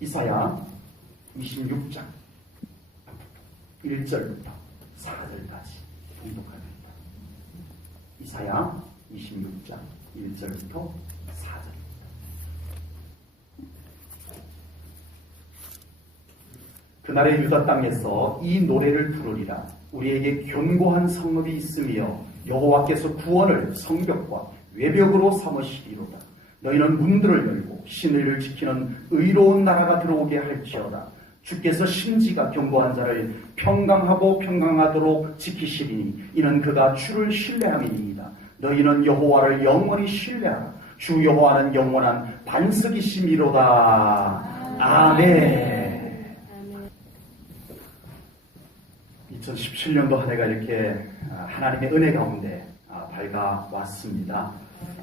이사야 26장 1절부터 4절까지 봉독하겠습니다. 이사야 26장 1절부터 4절. 그날의 유다 땅에서 이 노래를 부르리라. 우리에게 견고한 성읍이 있으며 여호와께서 구원을 성벽과 외벽으로 삼으시리로다. 너희는 문들을 열고 신의를 지키는 의로운 나라가 들어오게 할지어다. 주께서 심지가 견고한 자를 평강하고 평강하도록 지키시리니 이는 그가 주를 신뢰함이니이다. 너희는 여호와를 영원히 신뢰하라. 주 여호와는 영원한 반석이심이로다. 아멘. 2017년도 한 해가 이렇게 하나님의 은혜 가운데 밝아왔습니다.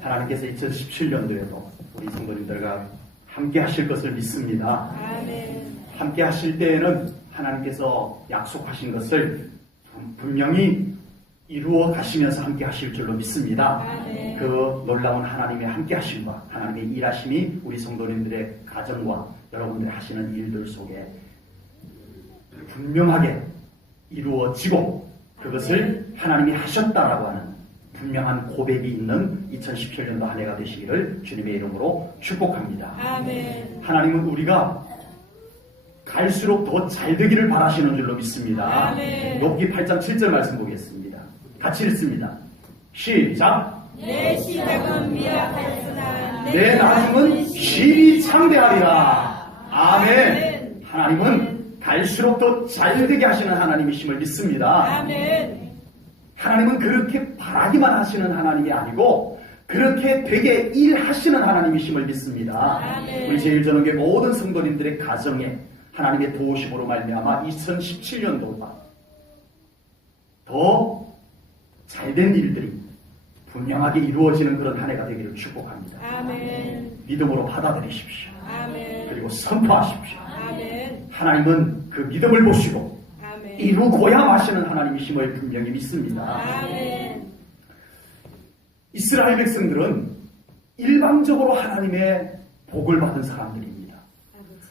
하나님께서 2017년도에도 우리 성도님들과 함께 하실 것을 믿습니다. 아멘. 함께 하실 때에는 하나님께서 약속하신 것을 분명히 이루어 가시면서 함께 하실 줄로 믿습니다. 아멘. 그 놀라운 하나님의 함께 하심과 하나님의 일하심이 우리 성도님들의 가정과 여러분들이 하시는 일들 속에 분명하게 이루어지고 그것을 하나님이 하셨다라고 하는 분명한 고백이 있는 2017년도 한 해가 되시기를 주님의 이름으로 축복합니다. 아멘. 하나님은 우리가 갈수록 더 잘 되기를 바라시는 줄로 믿습니다. 아멘. 욥기 8장 7절 말씀 보겠습니다. 같이 읽습니다. 시작. 내 시작은 미약하였으나 내 나중은 길이 창대하리라. 아멘. 하나님은 갈수록 더 잘되게 하시는 하나님이심을 믿습니다. 아멘. 하나님은 그렇게 바라기만 하시는 하나님이 아니고 그렇게 되게 일하시는 하나님이심을 믿습니다. 아멘. 우리 제일전원교회 모든 성도님들의 가정에 하나님의 도우심으로 말미암아 2017년도가 더 잘된 일들이 분명하게 이루어지는 그런 한 해가 되기를 축복합니다. 아멘. 믿음으로 받아들이십시오. 아멘. 그리고 선포하십시오. 아멘. 하나님은 그 믿음을 보시고 아멘. 이루고야 마시는 하나님이심을 분명히 믿습니다. 아멘. 이스라엘 백성들은 일방적으로 하나님의 복을 받은 사람들입니다.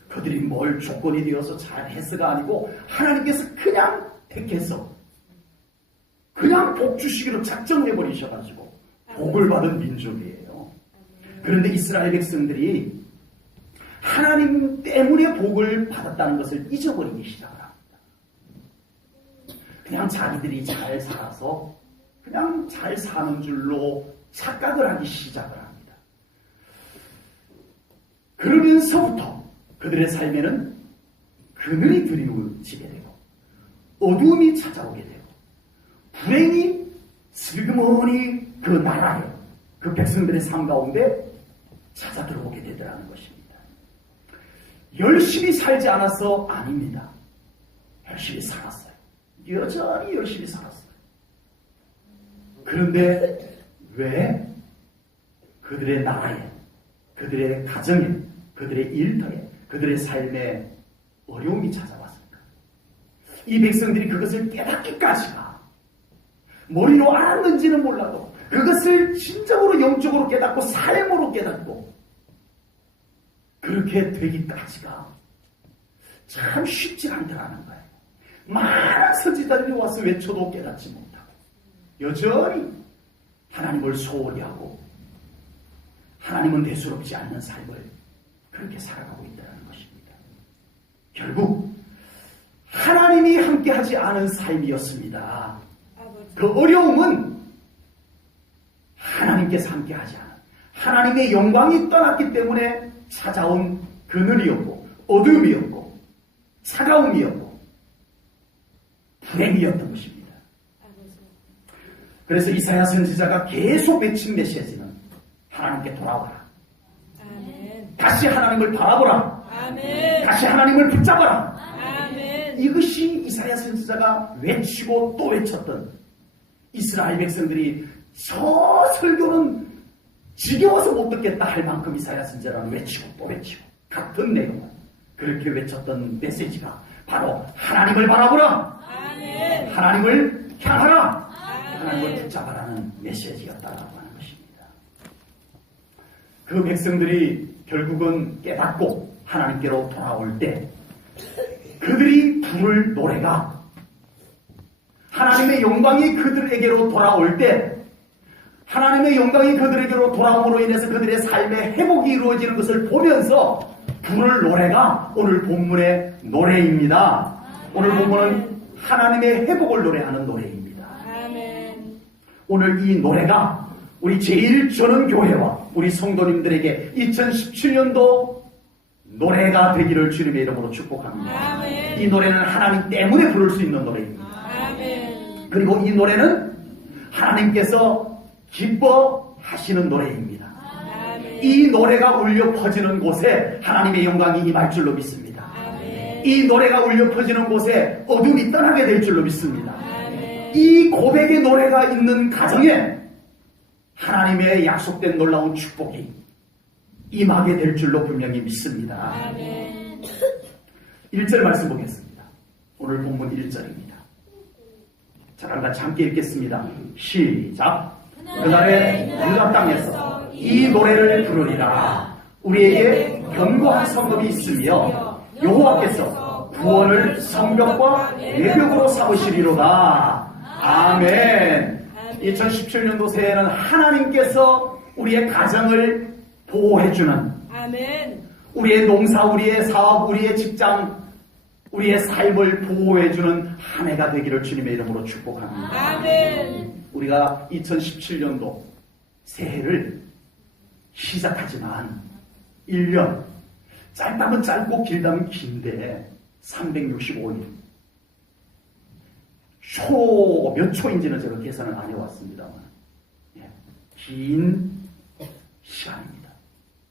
그들이 뭘 조건이 되어서 잘했어가 아니고 하나님께서 그냥 택해서 그냥 복 주시기로 작정해버리셔가지고 복을 받은 민족이에요. 그런데 이스라엘 백성들이 하나님 때문에 복을 받았다는 것을 잊어버리기 시작을 합니다. 그냥 자기들이 잘 살아서 그냥 잘 사는 줄로 착각을 하기 시작을 합니다. 그러면서부터 그들의 삶에는 그늘이 드리워지게 되고 어두움이 찾아오게 되고 불행이 슬그머니 그 나라에 그 백성들의 삶 가운데 찾아 들어오게 되더라는 것입니다. 열심히 살지 않아서 아닙니다. 열심히 살았어요. 여전히 열심히 살았어요. 그런데 왜 그들의 나라에, 그들의 가정에, 그들의 일터에, 그들의 삶에 어려움이 찾아왔을까? 이 백성들이 그것을 깨닫기까지가 머리로 알았는지는 몰라도 그것을 진정으로 영적으로 깨닫고 삶으로 깨닫고 그렇게 되기까지가 참 쉽지 않더라는 거예요. 많은 선지자들이 와서 외쳐도 깨닫지 못하고 여전히 하나님을 소홀히 하고 하나님은 대수롭지 않는 삶을 그렇게 살아가고 있다는 것입니다. 결국 하나님이 함께하지 않은 삶이었습니다. 그 어려움은 하나님께서 함께하지 않은 하나님의 영광이 떠났기 때문에 찾아온 그늘이었고 어둠이었고 차가움이었고 불행이었던 것입니다. 그래서 이사야 선지자가 계속 외친 메시지는 하나님께 돌아와라. 아멘. 다시 하나님을 바라보라. 아멘. 다시 하나님을 붙잡아라. 아멘. 이것이 이사야 선지자가 외치고 또 외쳤던 이스라엘 백성들이 저 설교는 지겨워서 못 듣겠다 할 만큼 이사야 선지자는 외치고 또 외치고 같은 내용을 그렇게 외쳤던 메시지가 바로 하나님을 바라보라. 아멘. 하나님을 향하라. 아멘. 하나님을 붙잡아라는 메시지였다라고 하는 것입니다. 그 백성들이 결국은 깨닫고 하나님께로 돌아올 때 그들이 부를 노래가 하나님의 영광이 그들에게로 돌아올 때 하나님의 영광이 그들에게로 돌아옴으로 인해서 그들의 삶의 회복이 이루어지는 것을 보면서 부를 노래가 오늘 본문의 노래입니다. 오늘 본문은 하나님의 회복을 노래하는 노래입니다. 아멘. 오늘 이 노래가 우리 제1전원교회와 우리 성도님들에게 2017년도 노래가 되기를 주님의 이름으로 축복합니다. 아멘. 이 노래는 하나님 때문에 부를 수 있는 노래입니다. 아멘. 그리고 이 노래는 하나님께서 기뻐하시는 노래입니다. 아멘. 이 노래가 울려 퍼지는 곳에 하나님의 영광이 임할 줄로 믿습니다. 아멘. 이 노래가 울려 퍼지는 곳에 어둠이 떠나게 될 줄로 믿습니다. 아멘. 이 고백의 노래가 있는 가정에 하나님의 약속된 놀라운 축복이 임하게 될 줄로 분명히 믿습니다. 아멘. 1절 말씀 보겠습니다. 오늘 본문 1절입니다. 자, 같이 함께 읽겠습니다. 시작. 그날에 유다 땅에서 이 노래를 부르리라. 우리에게 견고한 성읍이 있으며 여호와께서 구원을 성벽과 외벽으로 삼으시리로다. 아멘. 2017년도 새해에는 하나님께서 우리의 가정을 보호해주는, 아멘. 우리의 농사, 우리의 사업, 우리의 직장, 우리의 삶을 보호해주는 한 해가 되기를 주님의 이름으로 축복합니다. 아멘. 우리가 2017년도 새해를 시작하지만 1년, 짧다면 짧고 길다면 긴데 365일, 몇 초인지는 제가 계산을 안 해왔습니다만 긴 시간입니다.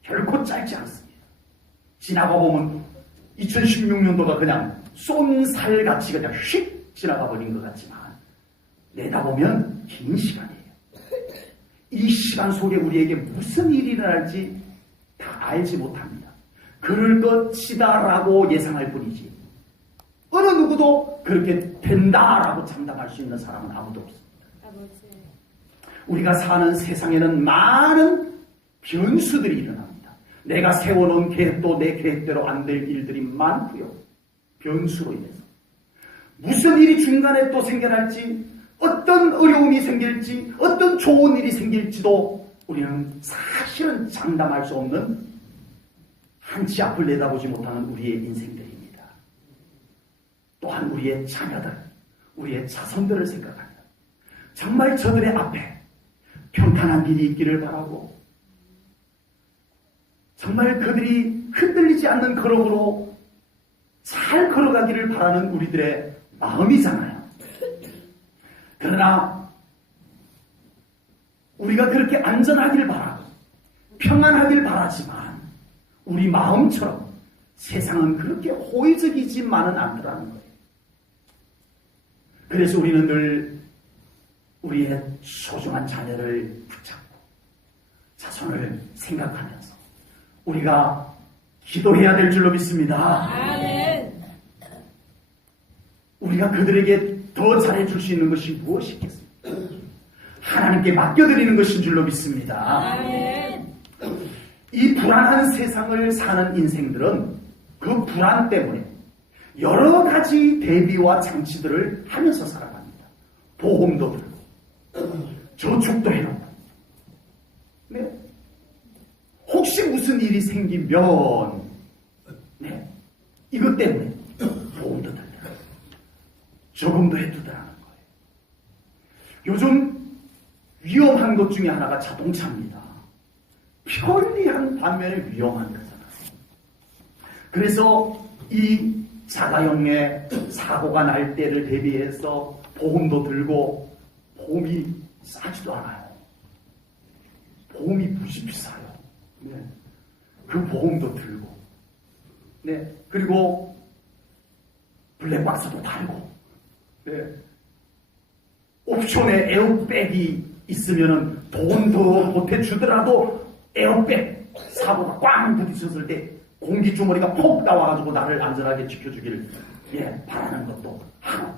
결코 짧지 않습니다. 지나가 보면 2016년도가 그냥 쏜살같이 그냥 휙 지나가 버린 것 같지만 내다보면 긴 시간이에요. 이 시간 속에 우리에게 무슨 일이 일어날지 다 알지 못합니다. 그럴 것이다라고 예상할 뿐이지 어느 누구도 그렇게 된다라고 장담할 수 있는 사람은 아무도 없습니다. 아버지. 우리가 사는 세상에는 많은 변수들이 일어납니다. 내가 세워놓은 계획도 내 계획대로 안 될 일들이 많고요. 변수로 인해서 무슨 일이 중간에 또 생겨날지, 어떤 어려움이 생길지, 어떤 좋은 일이 생길지도 우리는 사실은 장담할 수 없는 한치 앞을 내다보지 못하는 우리의 인생들입니다. 또한 우리의 자녀들, 우리의 자손들을 생각하면 정말 저들의 앞에 평탄한 일이 있기를 바라고 정말 그들이 흔들리지 않는 걸음으로 잘 걸어가기를 바라는 우리들의 마음이잖아요. 그러나 우리가 그렇게 안전하길 바라고 평안하길 바라지만 우리 마음처럼 세상은 그렇게 호의적이지만은 않더라는 거예요. 그래서 우리는 늘 우리의 소중한 자녀를 붙잡고 자손을 생각하면서 우리가 기도해야 될 줄로 믿습니다. 아멘. 우리가 그들에게 더 잘해줄 수 있는 것이 무엇이겠습니까? 하나님께 맡겨드리는 것인 줄로 믿습니다. 아멘. 이 불안한 세상을 사는 인생들은 그 불안 때문에 여러 가지 대비와 장치들을 하면서 살아갑니다. 보험도 들고 저축도 해놓고 네. 혹시 무슨 일이 생기면 네. 이것 때문에 보험도 들더라 저금도 해두더라는 거예요. 요즘 위험한 것 중에 하나가 자동차입니다. 편리한 반면에 위험한 거잖아요. 그래서 이 자가용의 사고가 날 때를 대비해서 보험도 들고 보험이 싸지도 않아요. 보험이 무지 비싸요. 네. 그 보험도 들고 네. 그리고 블랙박스도 달고 네. 옵션에 에어백이 있으면은 돈 더 보태주더라도 에어백 사고가 꽝 부딪혔을 때 공기주머니가 폭 나와가지고 나를 안전하게 지켜주기를 바라는 것도 하고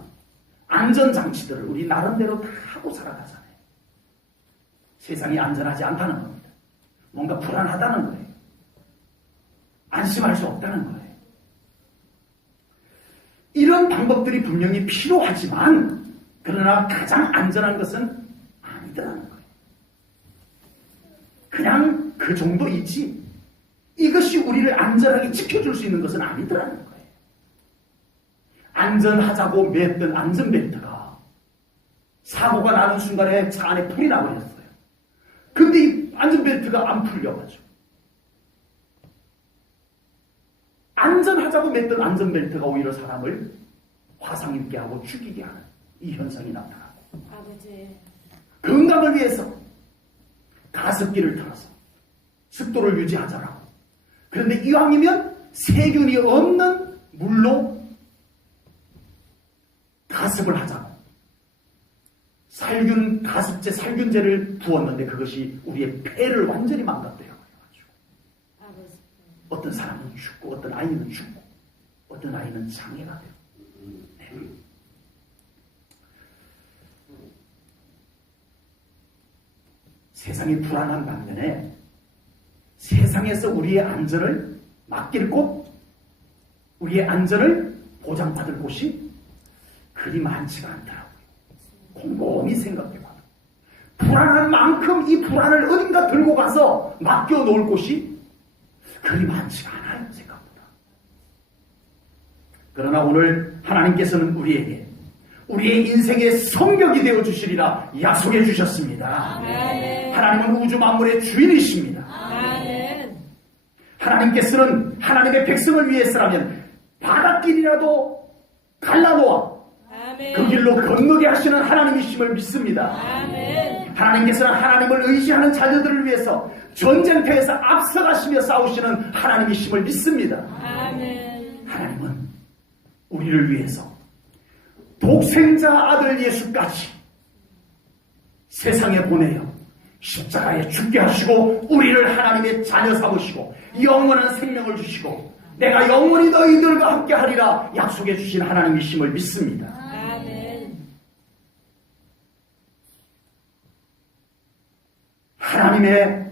안전장치들을 우리 나름대로 다 하고 살아가잖아요. 세상이 안전하지 않다는 겁니다. 뭔가 불안하다는 거예요. 안심할 수 없다는 거예요. 이런 방법들이 분명히 필요하지만 그러나 가장 안전한 것은 아니더라는 거예요. 그냥 그 정도이지 이것이 우리를 안전하게 지켜줄 수 있는 것은 아니더라는 거예요. 안전하자고 맸던 안전벨트가 사고가 나는 순간에 차 안에 불이 나버렸어요. 근데 이 안전벨트가 안 풀려가지고 안전하자고 맸던 안전벨트가 오히려 사람을 화상 입게 하고 죽이게 하는 이 현상이 나타나고 아버지. 건강을 위해서 가습기를 틀어서 습도를 유지하자라고. 그런데 이왕이면 세균이 없는 물로 가습을 하자고. 가습제, 살균제를 부었는데 그것이 우리의 폐를 완전히 망가뜨려가지고 아버지. 어떤 사람은 죽고 어떤 아이는 죽고 어떤 아이는 장애가 되고. 네. 세상이 불안한 반면에 세상에서 우리의 안전을 맡길 곳, 우리의 안전을 보장받을 곳이 그리 많지가 않더라고요. 곰곰이 생각해봐도 불안한 만큼 이 불안을 어딘가 들고 가서 맡겨놓을 곳이 그리 많지가 않아요. 생각보다. 그러나 오늘 하나님께서는 우리에게 우리의 인생의 성벽이 되어주시리라 약속해 주셨습니다. 아멘. 하나님은 우주 만물의 주인이십니다. 아멘. 하나님께서는 하나님의 백성을 위해서라면 바닷길이라도 갈라놓아 아멘. 그 길로 건너게 하시는 하나님이심을 믿습니다. 아멘. 하나님께서는 하나님을 의지하는 자녀들을 위해서 전쟁터에서 앞서가시며 싸우시는 하나님이심을 믿습니다. 아멘. 하나님은 우리를 위해서 독생자 아들 예수까지 세상에 보내어 십자가에 죽게 하시고 우리를 하나님의 자녀 삼으시고 영원한 생명을 주시고 내가 영원히 너희들과 함께 하리라 약속해 주신 하나님이심을 믿습니다. 아멘. 하나님의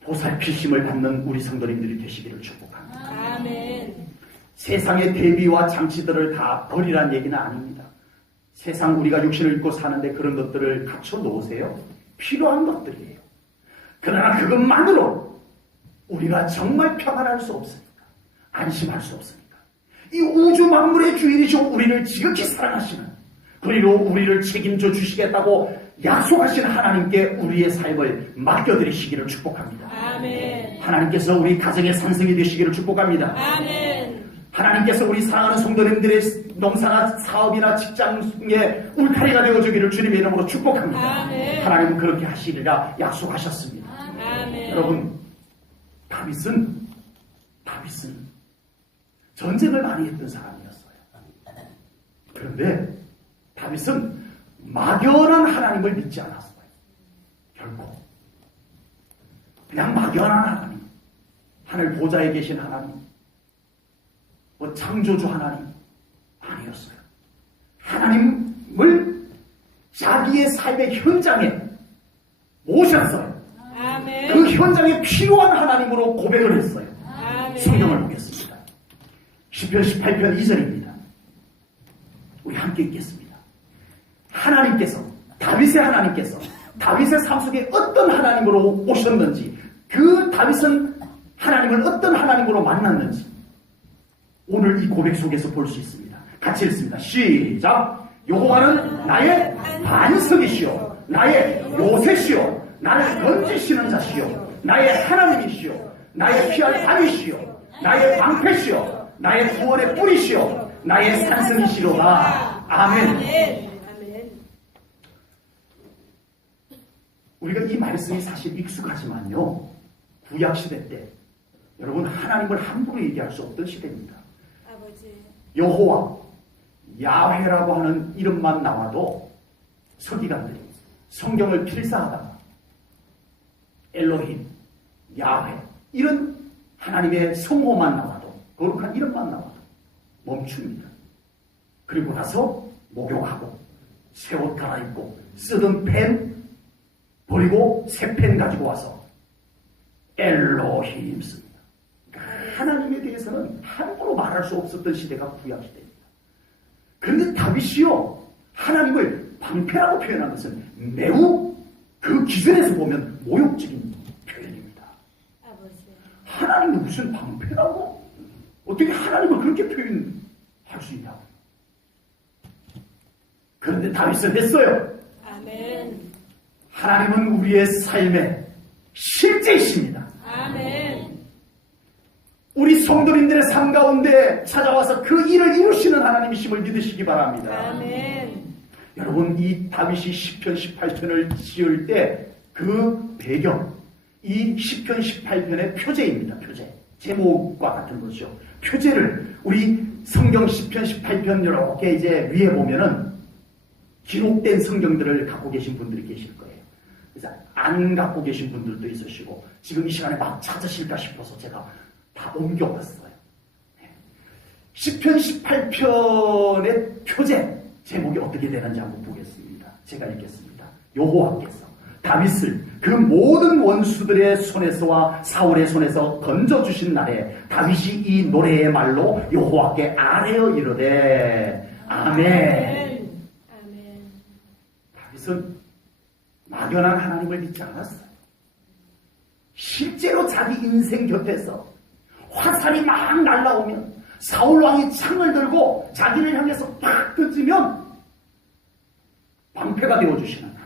보살피심을 받는 우리 성도님들이 되시기를 축복합니다. 아멘. 세상의 대비와 장치들을 다 버리란 얘기는 아닙니다. 세상 우리가 육신을 입고 사는데 그런 것들을 갖춰 놓으세요. 필요한 것들이에요. 그러나 그것만으로 우리가 정말 평안할 수 없습니다. 안심할 수 없습니다. 이 우주 만물의 주인이시고 우리를 지극히 사랑하시는 그리고 우리를 책임져 주시겠다고 약속하신 하나님께 우리의 삶을 맡겨드리시기를 축복합니다. 아멘. 하나님께서 우리 가정의 산성이 되시기를 축복합니다. 아멘. 하나님께서 우리 사랑하는 성도님들의 농사나 사업이나 직장의 울타리가 되어주기를 주님의 이름으로 축복합니다. 아멘. 하나님은 그렇게 하시리라 약속하셨습니다. 아멘. 여러분, 다윗은 전쟁을 많이 했던 사람이었어요. 그런데 다윗은 막연한 하나님을 믿지 않았어요. 결코. 그냥 막연한 하나님, 하늘 보좌에 계신 하나님, 창조주 하나님 아니었어요. 하나님을 자기의 삶의 현장에 모셨어요. 아멘. 그 현장에 필요한 하나님으로 고백을 했어요. 아멘. 성경을 보겠습니다. 시편 18편 2절입니다. 우리 함께 읽겠습니다. 하나님께서 다윗의 삶 속에 어떤 하나님으로 오셨는지, 그 다윗은 하나님을 어떤 하나님으로 만났는지 오늘 이 고백 속에서 볼 수 있습니다. 같이 읽습니다. 시작. 여호와는 나의 반석이시오, 나의 요새시오, 나를 건지시는 자시오, 나의 하나님이시오, 나의 피할 담이시오, 나의 방패시오, 나의 구원의 뿌리시오, 나의 산성이시로다. 아멘. 아멘. 우리가 이 말씀이 사실 익숙하지만요, 구약시대 때 여러분 하나님을 함부로 얘기할 수 없던 시대입니다. 아버지. 여호와, 야훼라고 하는 이름만 나와도 서기관들이 성경을 필사하다가 엘로힘, 야훼 이런 하나님의 성호만 나와도, 거룩한 이름만 나와도 멈춥니다. 그리고 나서 목욕하고 새 옷 갈아입고 쓰던 펜 버리고 새 펜 가지고 와서 엘로힘 씁니다. 하나님에 대해서는 함부로 말할 수 없었던 시대가 구약시대입니다. 그런데 다윗이요, 하나님을 방패라고 표현한 것은 매우 그 기준에서 보면 모욕적인 표현입니다. 아버지. 하나님이 무슨 방패라고? 어떻게 하나님을 그렇게 표현할 수 있냐고. 그런데 다윗은 했어요. 아멘. 하나님은 우리의 삶의 실제이십니다. 아멘. 우리 성도님들의 삶 가운데 찾아와서 그 일을 이루시는 하나님이심을 믿으시기 바랍니다. 아멘. 여러분, 이 다윗이 시편 18편을 지을 때 그 배경, 이 시편 18편의 표제입니다. 표제. 제목과 같은 거죠. 표제를 우리 성경 시편 18편 이렇게 이제 위에 보면은 기록된 성경들을 갖고 계신 분들이 계실 거예요. 그래서 안 갖고 계신 분들도 있으시고 지금 이 시간에 막 찾으실까 싶어서 제가 다 옮겨봤어요. 시편 18편의 표제 제목이 어떻게 되는지 한번 보겠습니다. 제가 읽겠습니다. 여호와께서 다윗을 그 모든 원수들의 손에서와 사울의 손에서 건져주신 날에 다윗이 이 노래의 말로 여호와께 아뢰어 이르되 아멘. 아멘. 다윗은 막연한 하나님을 믿지 않았어요. 실제로 자기 인생 곁에서 화살이 막 날라오면 사울왕이 창을 들고 자기를 향해서 팍 던지면 방패가 되어주시는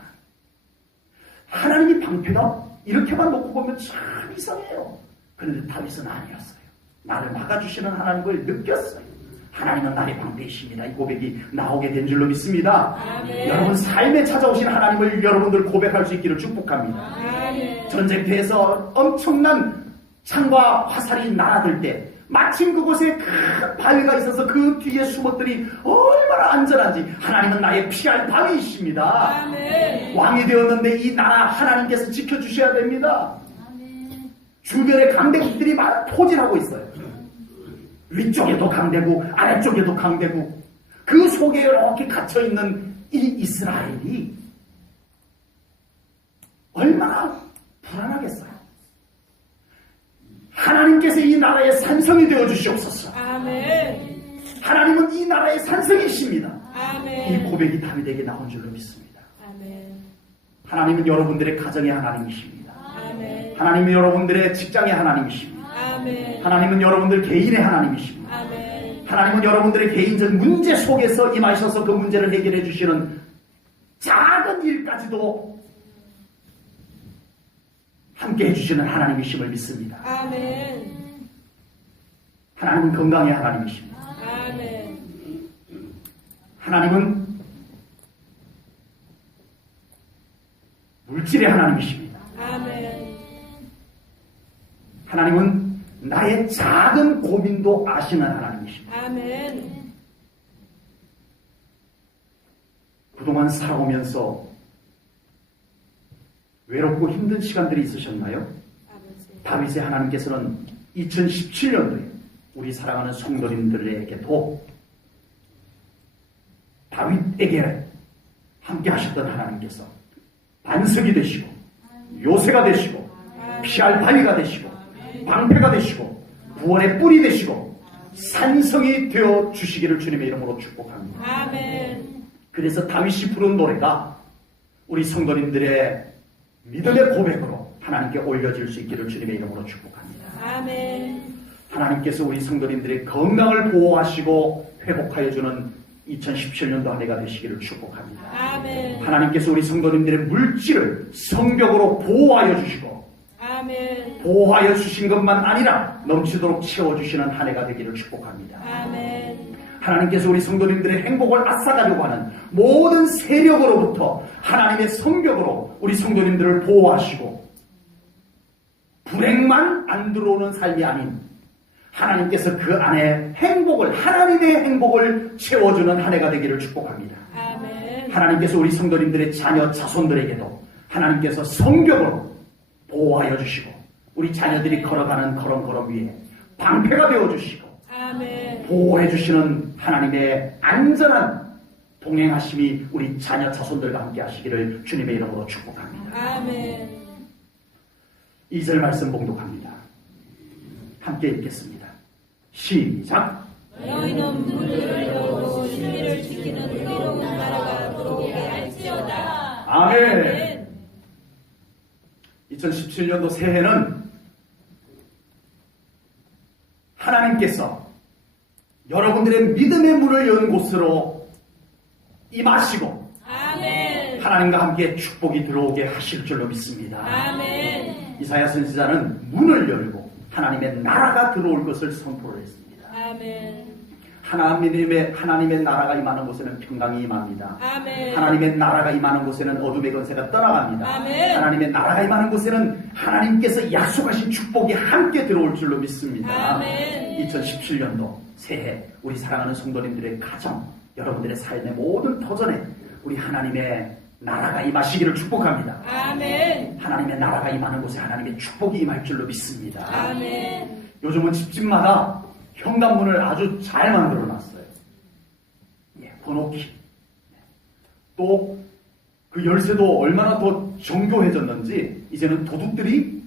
하나님이 방패가 이렇게만 놓고 보면 참 이상해요. 그런데 다윗은 아니었어요. 나를 막아주시는 하나님을 느꼈어요. 하나님은 나의 방패이십니다. 이 고백이 나오게 된 줄로 믿습니다. 아멘. 여러분 삶에 찾아오신 하나님을 여러분들 고백할 수 있기를 축복합니다. 아멘. 전쟁터에서 엄청난 창과 화살이 날아들 때 마침 그곳에 큰 바위가 있어서 그 뒤에 숨었더니 얼마나 안전한지 하나님은 나의 피할 바위이십니다. 아멘. 왕이 되었는데 이 나라 하나님께서 지켜주셔야 됩니다. 주변에 강대국들이 막 포진하고 있어요. 위쪽에도 강대국, 아래쪽에도 강대국. 그 속에 이렇게 갇혀있는 이 이스라엘이 얼마나 불안하겠어요. 하나님께서 이 나라의 산성이 되어주시옵소서. 아멘. 하나님은 이 나라의 산성이십니다. 이 아멘. 고백이 다윗에게 나온 줄로 믿습니다. 아멘. 하나님은 여러분들의 가정의 하나님이십니다. 아멘. 하나님은 여러분들의 직장의 하나님이십니다. 아멘. 하나님은 여러분들 개인의 하나님이십니다. 아멘. 하나님은 여러분들의 개인적 문제 속에서 임하셔서 그 문제를 해결해 주시는 작은 일까지도 함께 해주시는 하나님이심을 믿습니다. 아멘. 하나님은 건강의 하나님이십니다. 아멘. 하나님은 물질의 하나님이십니다. 아멘. 하나님은 나의 작은 고민도 아시는 하나님이십니다. 아멘. 그동안 살아오면서 외롭고 힘든 시간들이 있으셨나요? 아버지. 다윗의 하나님께서는 2017년도에 우리 사랑하는 성도님들에게도 다윗에게 함께 하셨던 하나님께서 반석이 되시고 요새가 되시고 피할 바위가 되시고 방패가 되시고 구원의 뿔이 되시고 산성이 되어 주시기를 주님의 이름으로 축복합니다. 아멘. 그래서 다윗이 부른 노래가 우리 성도님들의 믿음의 고백으로 하나님께 올려질 수 있기를 주님의 이름으로 축복합니다. 아멘. 하나님께서 우리 성도님들의 건강을 보호하시고 회복하여 주는 2017년도 한 해가 되시기를 축복합니다. 아멘. 하나님께서 우리 성도님들의 물질을 성벽으로 보호하여 주시고 아멘. 보호하여 주신 것만 아니라 넘치도록 채워주시는 한 해가 되기를 축복합니다. 아멘. 하나님께서 우리 성도님들의 행복을 앗아가려고 하는 모든 세력으로부터 하나님의 성벽으로 우리 성도님들을 보호하시고 불행만 안 들어오는 삶이 아닌 하나님께서 그 안에 행복을 하나님의 행복을 채워주는 한 해가 되기를 축복합니다. 아멘. 하나님께서 우리 성도님들의 자녀 자손들에게도 하나님께서 성벽으로 보호하여 주시고 우리 자녀들이 걸어가는 걸음걸음 위에 방패가 되어주시고 아멘. 보호해 주시는 하나님의 안전한 동행하심이 우리 자녀 자손들과 함께 하시기를 주님의 이름으로 축복합니다. 아멘. 2절 말씀 봉독합니다. 함께 읽겠습니다. 시작. 너희는 문을 열고 진리를 지키는 의로운 나라가 들어오게 할지어다. 아멘. 2017년도 새해는 하나님께서 여러분들의 믿음의 문을 연 곳으로 임하시고 아멘. 하나님과 함께 축복이 들어오게 하실 줄로 믿습니다. 아멘. 이사야 선지자는 문을 열고 하나님의 나라가 들어올 것을 선포를 했습니다. 아멘. 하나님의 나라가 임하는 곳에는 평강이 임합니다. 아멘. 하나님의 나라가 임하는 곳에는 어둠의 권세가 떠나갑니다. 아멘. 하나님의 나라가 임하는 곳에는 하나님께서 약속하신 축복이 함께 들어올 줄로 믿습니다. 아멘. 2017년도 새해 우리 사랑하는 성도님들의 가정, 여러분들의 삶의 모든 터전에 우리 하나님의 나라가 임하시기를 축복합니다. 아멘. 하나님의 나라가 임하는 곳에 하나님의 축복이 임할 줄로 믿습니다. 아멘. 요즘은 집집마다 현관문을 아주 잘 만들어 놨어요. 번호키. 또 그 열쇠도 얼마나 더 정교해졌는지 이제는 도둑들이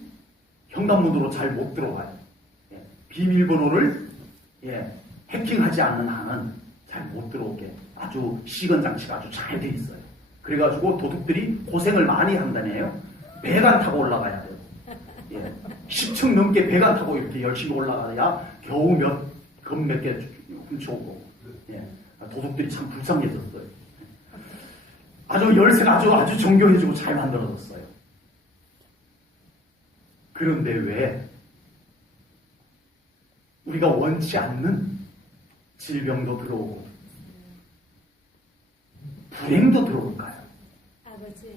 현관문으로 잘 못 들어와요. 비밀번호를 해킹하지 않는 한은 잘 못 들어오게 아주 시건 장치가 아주 잘 돼 있어요. 그래가지고 도둑들이 고생을 많이 한다네요. 배관 타고 올라가야 돼요. 10층 넘게 배관 타고 이렇게 열심히 올라가야 겨우 몇 개 훔쳐오고. 도둑들이 참 불쌍해졌어요. 아주 열쇠가 아주 정교해지고 잘 만들어졌어요. 그런데 왜 우리가 원치 않는 질병도 들어오고 불행도 들어올까요? 아버지.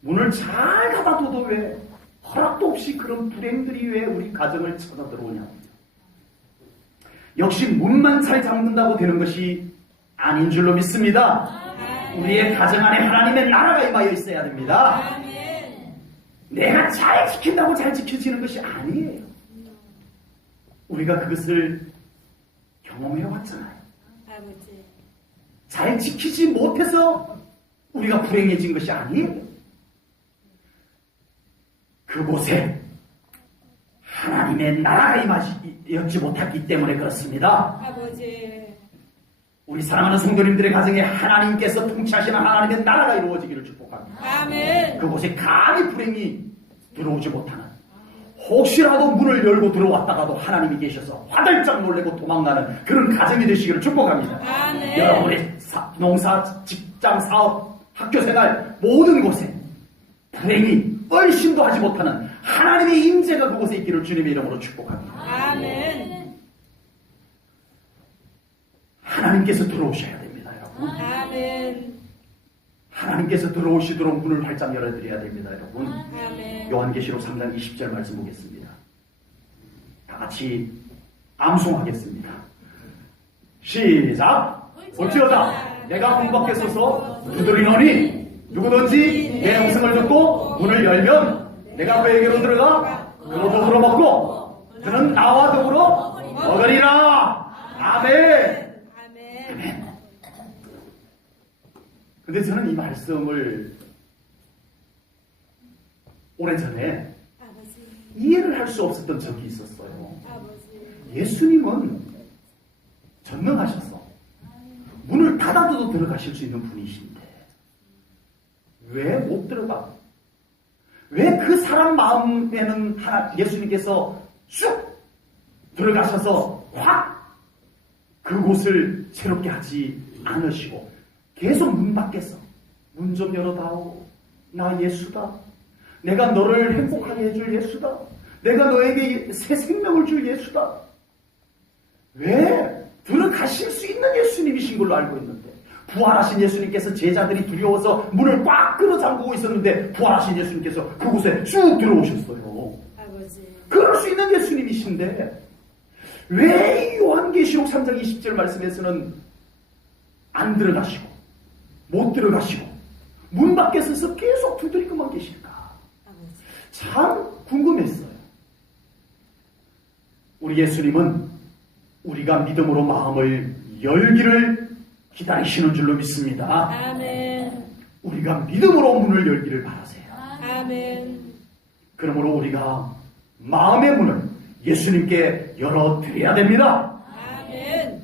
문을 잘 닫아둬도 왜 허락도 없이 그런 불행들이 왜 우리 가정을 찾아 들어오냐고요. 역시 문만 잘 잠근다고 되는 것이 아닌 줄로 믿습니다. 우리의 가정 안에 하나님의 나라가 임하여 있어야 됩니다. 아멘. 내가 잘 지킨다고 잘 지켜지는 것이 아니에요. 우리가 그것을 경험해 왔잖아요. 아버지. 잘 지키지 못해서 우리가 불행해진 것이 아니에요. 그곳에 하나님의 나라가 임하지 못했기 때문에 그렇습니다. 아버지. 우리 사랑하는 성도님들의 가정에 하나님께서 통치하시는 하나님의 나라가 이루어지기를 축복합니다. 아멘. 그곳에 감히 불행이 들어오지 못하는, 혹시라도 문을 열고 들어왔다가도 하나님이 계셔서 화들짝 놀래고 도망가는 그런 가정이 되시기를 축복합니다. 아멘. 여러분의 농사, 직장, 사업, 학교생활 모든 곳에 불행이 얼씬도 하지 못하는 하나님의 임재가 그곳에 있기를 주님의 이름으로 축복합니다. 아멘. 하나님께서 들어오셔야 됩니다, 여러분. 아멘. 하나님께서 들어오시도록 문을 활짝 열어드려야 됩니다, 여러분. 아멘. 요한계시록 3장 20절 말씀 보겠습니다. 다 같이 암송하겠습니다. 시작! 볼지어다 내가 문 밖에 서서 두드리노니 누구든지 내 음성을 듣고 문을 열면 내가 그에게로 들어가 그로 더불어 먹고 그는 나와 더불어 먹으리라. 아멘. 아멘. 근데 저는 이 말씀을 오래전에 아버지. 이해를 할 수 없었던 적이 있었어요. 아버지. 예수님은 전능하셔서 문을 닫아도 들어가실 수 있는 분이신데 왜 못 들어가? 왜 그 사람 마음에는 예수님께서 쑥 들어가셔서 확 그곳을 새롭게 하지 않으시고 계속 문 밖에서 문 좀 열어다오. 나 예수다. 내가 너를 행복하게 해줄 예수다. 내가 너에게 새 생명을 줄 예수다. 왜? 들어가실 수 있는 예수님이신 걸로 알고 있는데 부활하신 예수님께서 제자들이 두려워서 문을 꽉 끌어 잠그고 있었는데 부활하신 예수님께서 그곳에 쭉 들어오셨어요. 아버지. 그럴 수 있는 예수님이신데 왜 요한계시록 3장 20절 말씀에서는 안 들어가시고 못 들어가시고 문 밖에 서서 계속 두드리고만 계실까? 참 궁금했어요. 우리 예수님은 우리가 믿음으로 마음을 열기를 기다리시는 줄로 믿습니다. 아멘. 우리가 믿음으로 문을 열기를 바라세요. 아멘. 그러므로 우리가 마음의 문을 예수님께 열어드려야 됩니다. 아멘.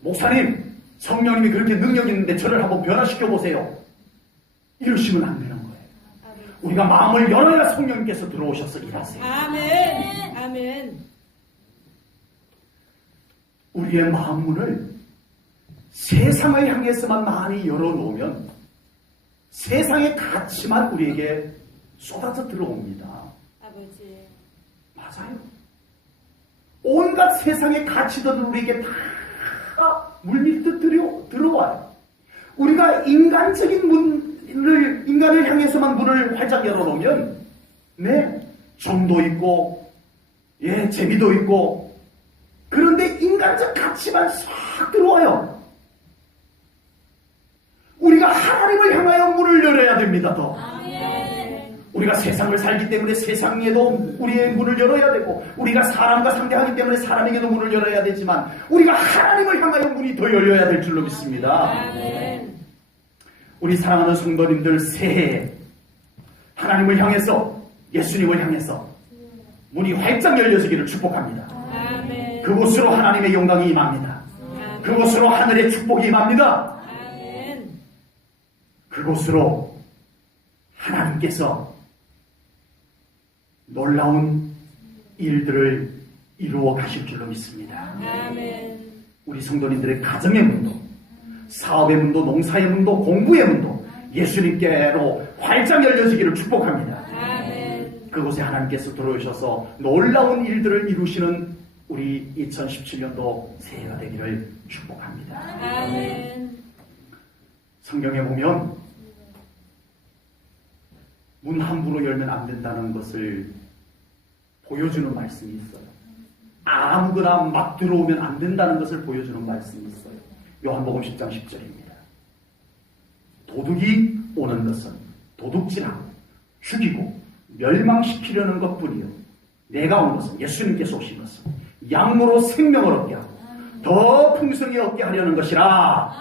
목사님, 성령님이 그렇게 능력 있는데 저를 한번 변화시켜 보세요. 이러시면 안 되는 거예요. 우리가 마음을 열어야 성령님께서 들어오셔서 일하세요. 아멘. 아멘. 우리의 마음 문을 세상을 향해서만 많이 열어놓으면 세상의 가치만 우리에게 쏟아져 들어옵니다. 아버지. 맞아요. 온갖 세상의 가치들은 우리에게 다 물밀듯 들어와요. 우리가 인간적인 인간을 향해서만 문을 활짝 열어놓으면, 네, 정도 있고, 예, 재미도 있고, 그런데 인간적 가치만 싹 들어와요. 우리가 하나님을 향하여 문을 열어야 됩니다, 더. 우리가 세상을 살기 때문에 세상에도 우리의 문을 열어야 되고, 우리가 사람과 상대하기 때문에 사람에게도 문을 열어야 되지만, 우리가 하나님을 향하여 문이 더 열려야 될 줄로 믿습니다. 아멘. 우리 사랑하는 성도님들, 새해에 하나님을 향해서, 예수님을 향해서 문이 활짝 열려지기를 축복합니다. 아멘. 그곳으로 하나님의 영광이 임합니다. 그곳으로 하늘의 축복이 임합니다. 아멘. 그곳으로 하나님께서 놀라운 일들을 이루어 가실 줄로 믿습니다. 아멘. 우리 성도님들의 가정의 문도, 사업의 문도, 농사의 문도, 공부의 문도 예수님께로 활짝 열려지기를 축복합니다. 아멘. 그곳에 하나님께서 들어오셔서 놀라운 일들을 이루시는 우리 2017년도 새해가 되기를 축복합니다. 아멘. 성경에 보면 문 함부로 열면 안 된다는 것을 보여주는 말씀이 있어요. 아무거나 막 들어오면 안 된다는 것을 보여주는 말씀이 있어요. 요한복음 10장 10절입니다. 도둑이 오는 것은 도둑질하고 죽이고 멸망시키려는 것뿐이요, 내가 온 것은, 예수님께서 오신 것은 양으로 생명을 얻게 하고 더 풍성히 얻게 하려는 것이라.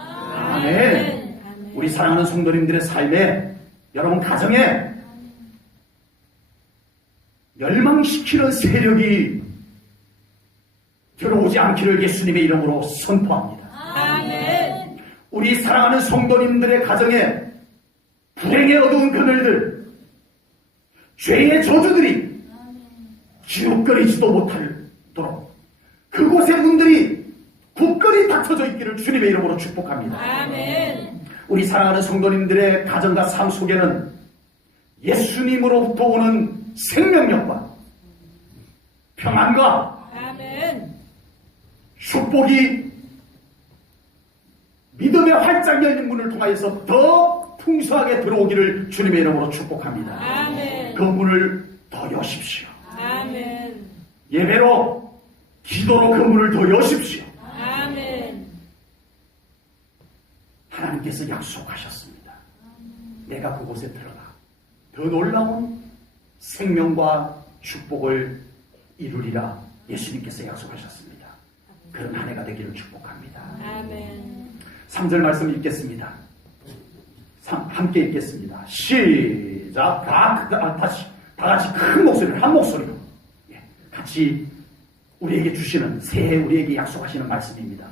아멘. 우리 사랑하는 성도님들의 삶에, 여러분 가정에 멸망시키는 세력이 들어오지 않기를 예수님의 이름으로 선포합니다. 아멘. 우리 사랑하는 성도님들의 가정에 불행의 어두운 그늘들, 죄의 저주들이 기웃거리지도 못하도록 그곳의 문들이 굳건히 닫혀져 있기를 주님의 이름으로 축복합니다. 아멘. 우리 사랑하는 성도님들의 가정과 삶 속에는 예수님으로부터 오는 생명력과 평안과 아멘. 축복이 믿음의 활짝 열린 문을 통하여서 더 풍성하게 들어오기를 주님의 이름으로 축복합니다. 아멘. 그 문을 더 여십시오. 아멘. 예배로, 기도로 그 문을 더 여십시오. 아멘. 하나님께서 약속하셨습니다. 내가 그곳에 들어가 더 놀라운 생명과 축복을 이루리라. 예수님께서 약속하셨습니다. 그런 한 해가 되기를 축복합니다. 아멘. 3절 말씀 읽겠습니다. 함께 읽겠습니다. 시작. 다 같이 큰 목소리로, 한 목소리로 같이 우리에게 주시는, 새해 우리에게 약속하시는 말씀입니다.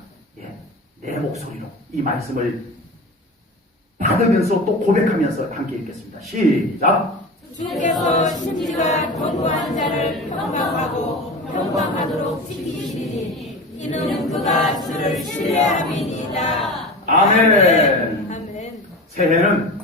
내 목소리로 이 말씀을 받으면서 또 고백하면서 함께 읽겠습니다. 시작. 주께서 심지가 견고한 자를 평강하고 평강하도록 지키시리니 이는 그가 주를 신뢰함이니이다. 아멘. 아멘. 새해는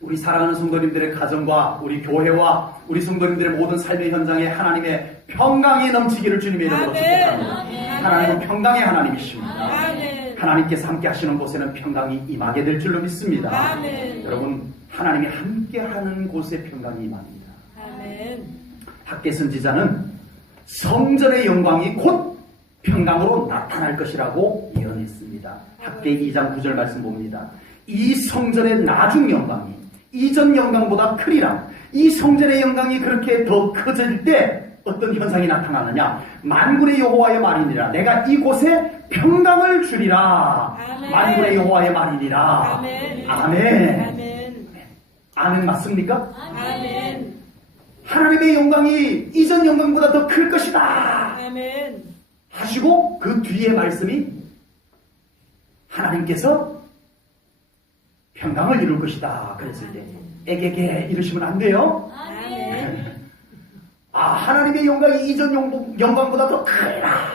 우리 사랑하는 성도님들의 가정과 우리 교회와 우리 성도님들의 모든 삶의 현장에 하나님의 평강이 넘치기를 주님의 이름으로 축복합니다. 하나님은 평강의 하나님이십니다. 아멘. 하나님께서 함께 하시는 곳에는 평강이 임하게 될 줄로 믿습니다. 아멘. 여러분, 하나님이 함께 하는 곳에 평강이 임합니다. 아멘. 학개 선지자는 성전의 영광이 곧 평강으로 나타날 것이라고 예언했습니다. 학개 2장 9절 말씀 봅니다. 이 성전의 나중 영광이 이전 영광보다 크리라. 이 성전의 영광이 그렇게 더 커질 때 어떤 현상이 나타나느냐? 만군의 여호와의 말이니라. 내가 이곳에 평강을 주리라. 아멘. 만군의 여호와의 말이니라. 아멘. 아멘. 아멘. 아멘 맞습니까? 아멘. 하나님의 영광이 이전 영광보다 더 클 것이다 아멘. 하시고 그 뒤에 말씀이 하나님께서 평강을 이룰 것이다 그랬을 때 에게게 이러시면 안 돼요. 아멘. 하나님의 영광이 이전 영광보다 더 크다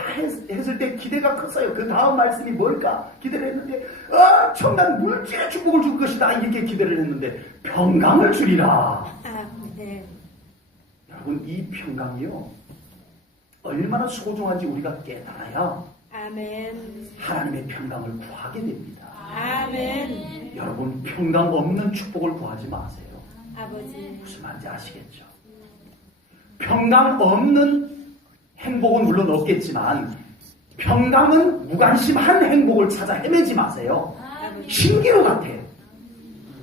했을 때 기대가 컸어요. 그 다음 말씀이 뭘까 기대를 했는데 엄청난 물질의 축복을 줄 것이다 이렇게 기대를 했는데 평강을 주리라. 아멘. 여러분 이 평강이요 얼마나 소중한지 우리가 깨달아야 아멘. 하나님의 평강을 구하게 됩니다. 아멘. 여러분 평강 없는 축복을 구하지 마세요. 아버지. 무슨 말인지 아시겠죠? 평강 없는 행복은 물론 없겠지만 평강은 무관심한 행복을 찾아 헤매지 마세요. 아버지. 신기루 같아요.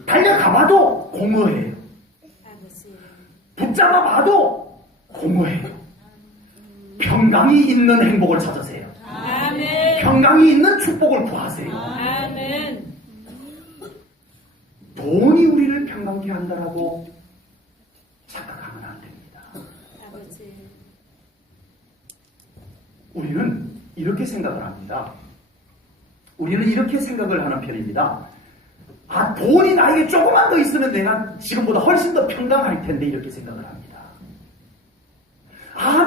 달려가봐도 공허해요. 아버지. 붙잡아봐도 공허해요. 평강이 있는 행복을 찾으세요. 아멘. 평강이 있는 축복을 구하세요. 아멘. 돈이 우리를 평강케 한다라고 착각하면 안 됩니다. 아버지. 우리는 이렇게 생각을 합니다. 우리는 이렇게 생각을 하는 편입니다. 돈이 나에게 조금만 더 있으면 내가 지금보다 훨씬 더 평강할 텐데 이렇게 생각을 합니다.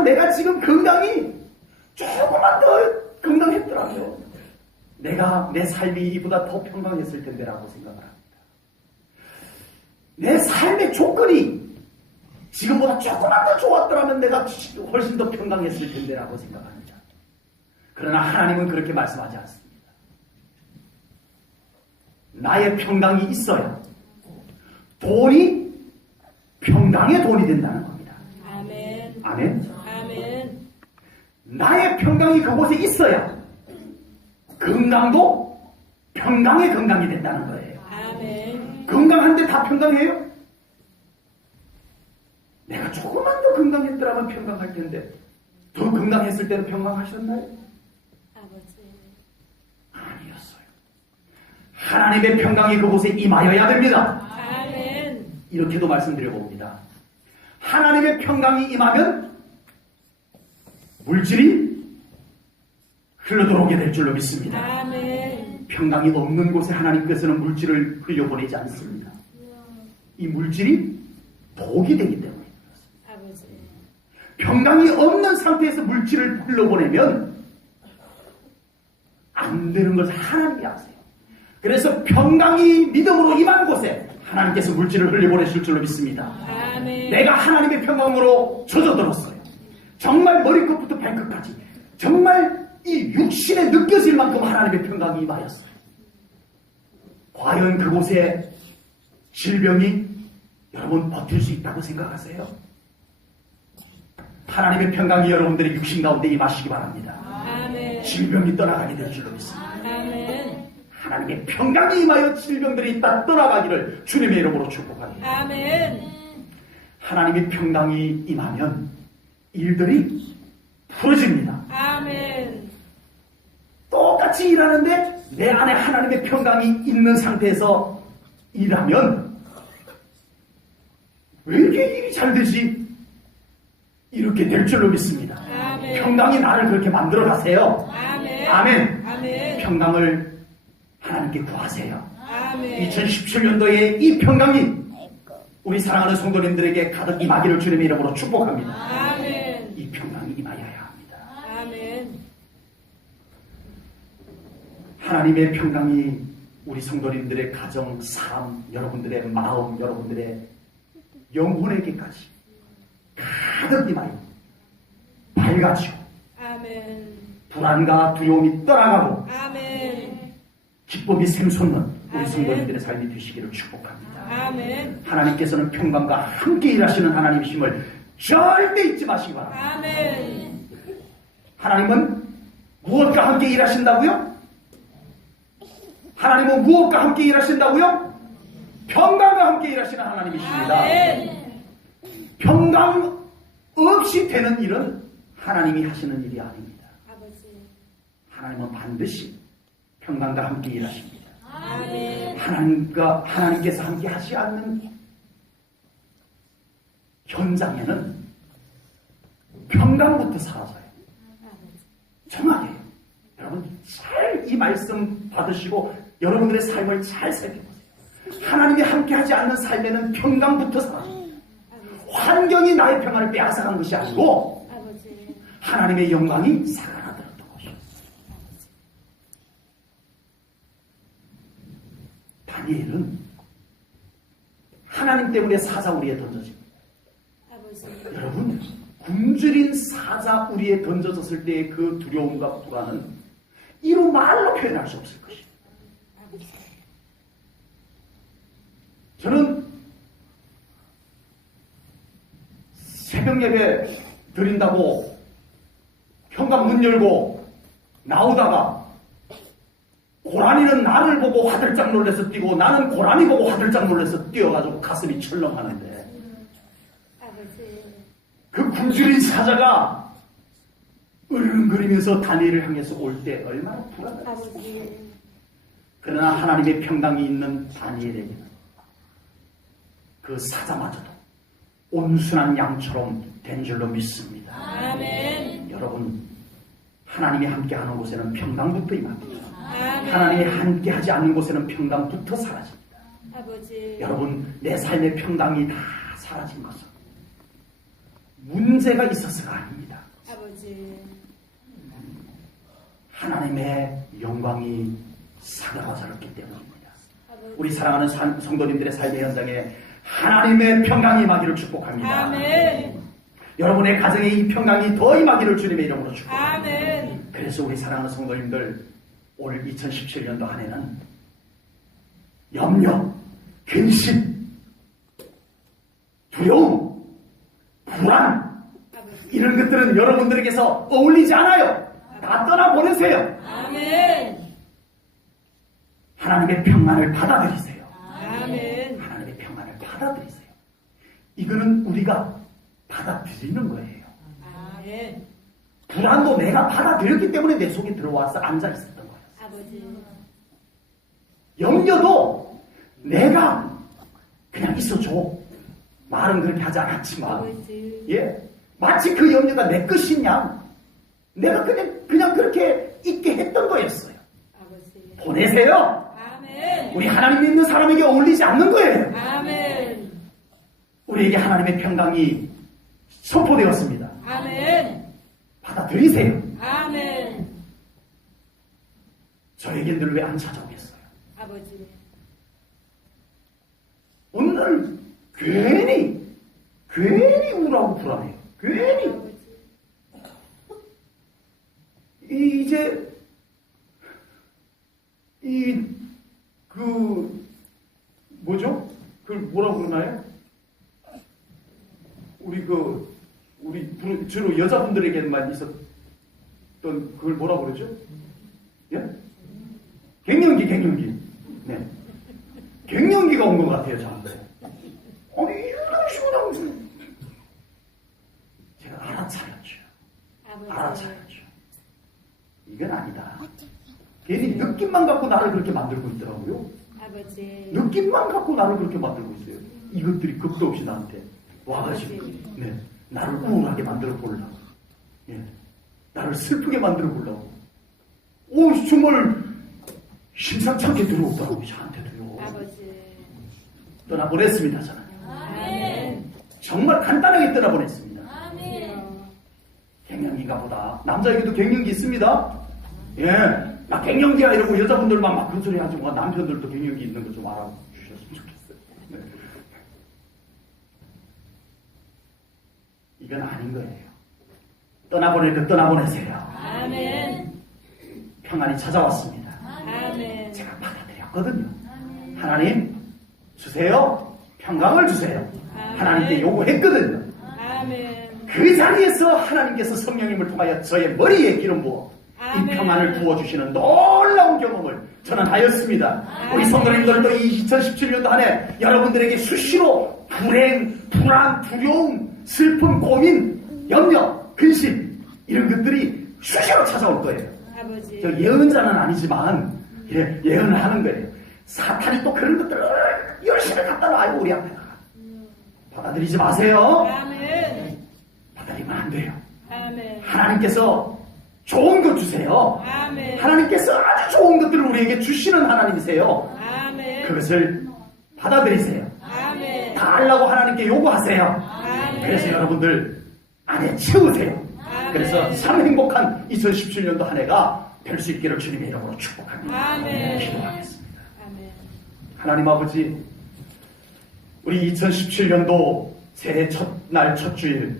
내가 지금 건강이 조금만 더 건강했더라면 내가 내 삶이 이보다 더 평강했을 텐데라고 생각을 합니다. 내 삶의 조건이 지금보다 조금만 더 좋았더라면 내가 훨씬 더 평강했을 텐데라고 생각합니다. 그러나 하나님은 그렇게 말씀하지 않습니다. 나의 평강이 있어야 돈이 평강의 돈이 된다는 겁니다. 아멘. 아멘. 아멘. 나의 평강이 그곳에 있어야 건강도 평강의 건강이 된다는 거예요. 아멘. 건강한데 다 평강해요? 내가 조금만 더 건강했더라면 평강할 텐데 더 건강했을 때는 평강하셨나요? 아버지. 아니었어요. 하나님의 평강이 그곳에 임하여야 됩니다. 아멘. 이렇게도 말씀드려봅니다. 하나님의 평강이 임하면 물질이 흘러들어오게 될 줄로 믿습니다. 아멘. 평강이 없는 곳에 하나님께서는 물질을 흘려보내지 않습니다. 이 물질이 독이 되기 때문에 아버지. 평강이 없는 상태에서 물질을 흘려보내면 안 되는 것을 하나님이 아세요. 그래서 평강이 믿음으로 임한 곳에 하나님께서 물질을 흘려보내실 줄로 믿습니다. 아멘. 내가 하나님의 평강으로 젖어들었어요. 정말 머리끝부터 발끝까지 정말 이 육신에 느껴질 만큼 하나님의 평강이 임하였어요. 과연 그곳에 질병이 여러분 버틸 수 있다고 생각하세요? 하나님의 평강이 여러분들의 육신 가운데 임하시기 바랍니다. 아멘. 질병이 떠나가게 될 줄로 믿습니다. 아멘. 하나님의 평강이 임하여 질병들이 다 떠나가기를 주님의 이름으로 축복합니다. 아멘. 하나님의 평강이 임하면 일들이 풀어집니다. 아멘. 똑같이 일하는데 내 안에 하나님의 평강이 있는 상태에서 일하면 왜 이렇게 일이 잘 되지? 이렇게 될 줄로 믿습니다. 아멘. 평강이 나를 그렇게 만들어 가세요. 아멘. 아멘. 아멘. 평강을 하나님께 구하세요. 아멘. 2017년도에 이 평강이 우리 사랑하는 성도님들에게 가득 임하기를 주님의 이름으로 축복합니다. 아멘. 이 평강이 임하여야 합니다. 아멘. 하나님의 평강이 우리 성도님들의 가정, 삶, 여러분들의 마음, 여러분들의 영혼에게까지 가득 임하여 밝아지고 아멘. 불안과 두려움이 떠나가고 아멘. 기쁨이 샘솟는 우리 아멘. 성도님들의 삶이 되시기를 축복합니다. 아멘. 하나님께서는 평강과 함께 일하시는 하나님이심을 절대 잊지 마시기 바랍니다. 아멘. 하나님은 무엇과 함께 일하신다고요? 하나님은 무엇과 함께 일하신다고요? 평강과 함께 일하시는 하나님이십니다. 아멘. 평강 없이 되는 일은 하나님이 하시는 일이 아닙니다. 아버지. 하나님은 반드시 평강과 함께 일하십니다. 아멘. 하나님께서 함께 하지 않는 현장에는 평강부터 사라져요. 정확해요. 여러분 잘 이 말씀 받으시고 여러분들의 삶을 잘 살펴보세요. 하나님이 함께하지 않는 삶에는 평강부터 사라져요. 환경이 나의 평안을 빼앗아간 것이 아니고 아버지. 하나님의 영광이 살아나들었던 것이에요. 다니엘은 하나님 때문에 사자우리에 던져집니다. 아버지. 여러분 굶주린 사자우리에 던져졌을 때의 그 두려움과 불안은 이로 말로 표현할 수 없을 것이에요. 아버지. 저는 새벽 예배 드린다고 현관 문 열고 나오다가 고라니는 나를 보고 화들짝 놀라서 뛰고 나는 고라니 보고 화들짝 놀라서 뛰어가지고 가슴이 철렁하는데 아버지. 그 굶주린 사자가 으르렁거리면서 다니엘을 향해서 올 때 얼마나 불안했어요. 아버지. 그러나 하나님의 평강이 있는 다니엘에게는 그 사자마저도 온순한 양처럼 된 줄로 믿습니다. 아멘. 여러분 하나님이 함께하는 곳에는 평강부터 임합니다. 아멘. 하나님이 함께하지 않는 곳에는 평강부터 사라집니다. 아버지. 여러분 내 삶의 평강이 다 사라진 것은 문제가 있어서가 아닙니다. 아버지. 하나님의 영광이 사라졌기 때문입니다. 아버지. 우리 사랑하는 성도님들의 삶의 현장에 하나님의 평강이 임하기를 축복합니다. 아멘. 여러분의 가정에 이 평강이 더 임하기를 주님의 이름으로 축복합니다. 아멘. 그래서 우리 사랑하는 성도님들 올 2017년도 한 해는 염려, 근심, 두려움, 불안 아버지. 이런 것들은 여러분들에게서 어울리지 않아요. 다 떠나보내세요. 아멘. 하나님의 평안을 받아들이세요. 아멘. 하나님의 평안을 받아들이세요. 이거는 우리가 받아들이는 거예요. 아멘. 불안도 내가 받아들였기 때문에 내 속에 들어와서 앉아 있었던 거예요. 아버지. 염려도 내가 그냥 있어줘. 말은 그렇게 하지 않았지만, 아버지. 예, 마치 그 염려가 내 것이냐, 내가 그냥 그렇게 있게 했던 거였어요. 아버지. 보내세요. 아멘. 우리 하나님 믿는 사람에게 어울리지 않는 거예요. 아멘. 우리에게 하나님의 평강이 선포되었습니다. 아멘. 받아들이세요. 아멘. 저에게 늘 왜 안 찾아오겠어요? 아버지. 오늘 괜히 우울하고 불안해요. 괜히 아버지. 이제 뭐죠? 그걸 뭐라고 그러나요? 우리 주로 여자분들에게만 있었던 그걸 뭐라고 그러죠? 예? 갱년기. 네. 갱년기가 온 것 같아요, 저한테. 아니, 이러다 시원하고 제가 알아차렸죠. 아버지. 알아차렸죠. 이건 아니다. 괜히 느낌만 갖고 나를 그렇게 만들고 있더라고요. 아버지. 느낌만 갖고 나를 그렇게 만들고 있어요. 이것들이 겁도 없이 나한테 와가지고, 네, 나를 우울하게 만들어 보려고, 예, 나를 슬프게 만들어 보려고. 오, 정말 심상찮게 들어오더라고요. 저한테도요. 아버지. 떠나보냈습니다, 저는. 아멘. 정말 간단하게 떠나보냈습니다. 아멘. 갱년기가 보다. 남자에게도 갱년기 있습니다. 예, 나 갱년기야 이러고 여자분들만 막 그 소리 하지 마. 남편들도 갱년기 있는 거 좀 알아주셨으면 좋겠어요. 네. 이건 아닌 거예요. 떠나보낼 것 떠나보내세요. 아멘. 평안이 찾아왔습니다. 아멘. 제가 받아들였거든요. 하나님 주세요. 평강을 주세요. 하나님께 요구했거든요. 아멘. 그 자리에서 하나님께서 성령님을 통하여 저의 머리에 기름 부어 이 아멘. 평안을 부어주시는 놀라운 경험을 저는 하였습니다. 우리 성도님들도 이 2017년도 한 해 여러분들에게 수시로 불행, 불안, 두려움, 슬픔, 고민, 염려, 근심 이런 것들이 수시로 찾아올 거예요. 아버지. 저 예언자는 아니지만 예언을 하는 거예요. 사탄이 또 그런 것들을 열심히 갖다 놔요 우리 앞에다가. 받아들이지 마세요. 아멘. 받아들이면 안 돼요. 아멘. 하나님께서 좋은 것 주세요. 아멘. 하나님께서 아주 좋은 것들을 우리에게 주시는 하나님이세요. 아멘. 그것을 받아들이세요. 아멘. 다 하려고 하나님께 요구하세요. 아멘. 그래서 여러분들 안에 채우세요. 아멘. 그래서 참 행복한 2017년도 한 해가 될 수 있기를 주님의 이름으로 축복합니다. 아멘. 기도하겠습니다. 아멘. 하나님 아버지, 우리 2017년도 새해 첫날 첫 주일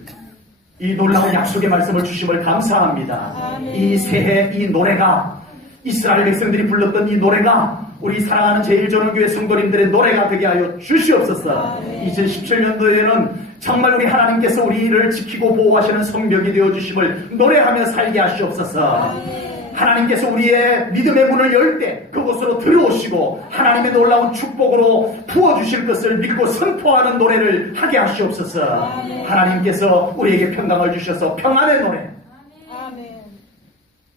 이 놀라운 약속의 말씀을 주심을 감사합니다. 아멘. 이 새해 이 노래가 이스라엘 백성들이 불렀던 이 노래가 우리 사랑하는 제1전원교회 성도님들의 노래가 되게 하여 주시옵소서. 아멘. 2017년도에는 정말 우리 하나님께서 우리를 지키고 보호하시는 성벽이 되어주심을 노래하며 살게 하시옵소서. 아멘. 하나님께서 우리의 믿음의 문을 열 때 그곳으로 들어오시고 하나님의 놀라운 축복으로 부어주실 것을 믿고 선포하는 노래를 하게 하시옵소서. 아멘. 하나님께서 우리에게 평강을 주셔서 평안의 노래, 아멘.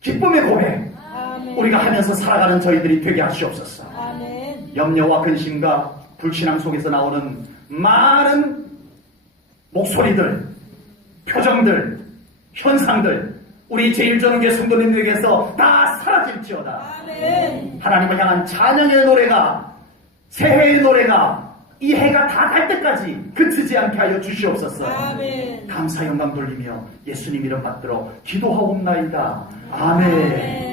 기쁨의 고백 아멘. 우리가 하면서 살아가는 저희들이 되게 하시옵소서. 아멘. 염려와 근심과 불신앙 속에서 나오는 많은 목소리들, 표정들, 현상들 우리 제1전원교회 성도님들에게서 다 사라질지어다. 아멘. 하나님을 향한 찬양의 노래가, 새해의 노래가 이 해가 다 갈 때까지 그치지 않게 하여 주시옵소서. 아멘. 감사 영광 돌리며 예수님 이름 받들어 기도하옵나이다. 아멘.